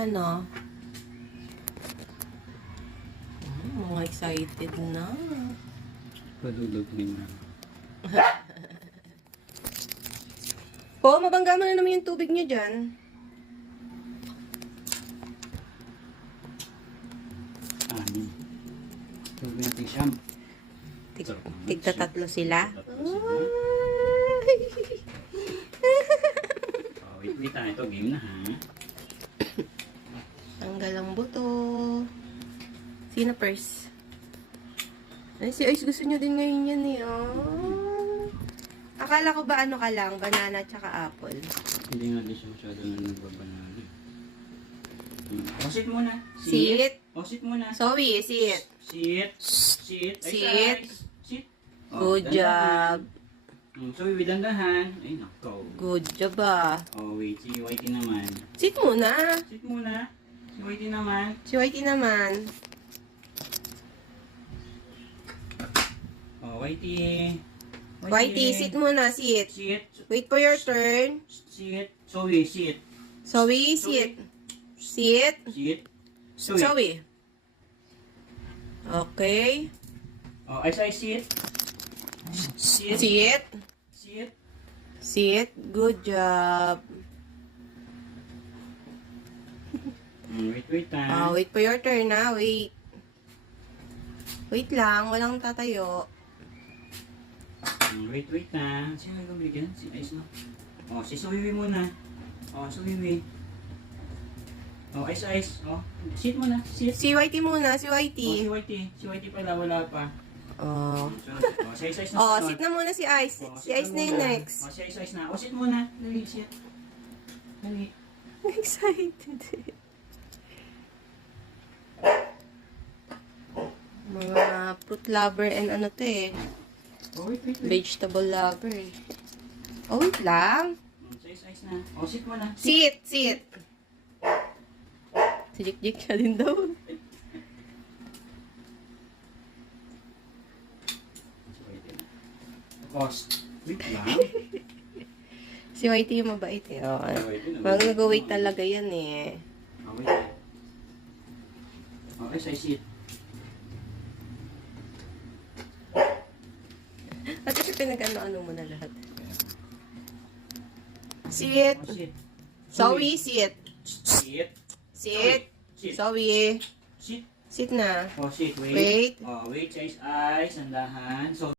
Ano? Mga excited na. Padulog-nin na. Po, mabangga mo na naman yung tubig niyo dyan. Anin. Tubig natin siyam. Tigta tatlo sila. Wait na. Ito, game na ha. Tanggal ang buto. Sino first? Ay, si Ice gusto niya din ngayon yan eh. Oh. Akala ko ba ano ka lang? Banana tsaka apple. Hindi nga din siya masyado na nagbabanali. Sit muna. Sit. Sit muna. Zoe, sit. Sit. Sit. Sit. Sit. Good job. So, dandahan. Ay, nakaw. Good job ah. Oh, wait. Si Whitey naman. Sit muna. Sit muna. Si Whitey naman. Si Whitey naman. Oh, Whitey. Whitey, sit muna. Sit. Sit. Wait for your turn. Sit. Zoe, sit. Zoe, sit. Sit. Sit. Zoe. Okay. Oh, I sit. Sit. Sit. Sit. Sit. Good job. Wait Wait for your turn na. Wait. Wait lang. Walang tatayo. Wait na. Sino yung bigyan? Si Ice no? Oh, si Suwiwi muna. Oh, Suwiwi. Oh, Ice. Oh, sit muna. Sit. Si Whitey muna. Si Oh, Whitey. si Whitey. Si Whitey pala, wala pa. Oh. Oh, si Ice na. Oh, sit na muna si Ice. Oh, Si sit Ice na na yung muna. next. Oh, si Ice na. Oh, sit muna. Dali, sit. Dali. Excited. Mga fruit lover and ano to eh. Oh, wait. Vegetable lover eh. Oh, wait lang. Si Ice na. Oh, sit muna. Sit. Si Jik siya din daw. Oh, wait lang. Si Whitey yung mabait eh. Oh. Mag-wait talaga yan eh. Oh, wait. Oh, Ice, sit. At kasi pinag-ano-ano mo na lahat. Sit. Oh, sit. Zoe, sit. Sit. Sit. Sit. Zoe. Sit. Sit na. Oh, sit. Wait. Oh, wait. Ice. Sandahan. So,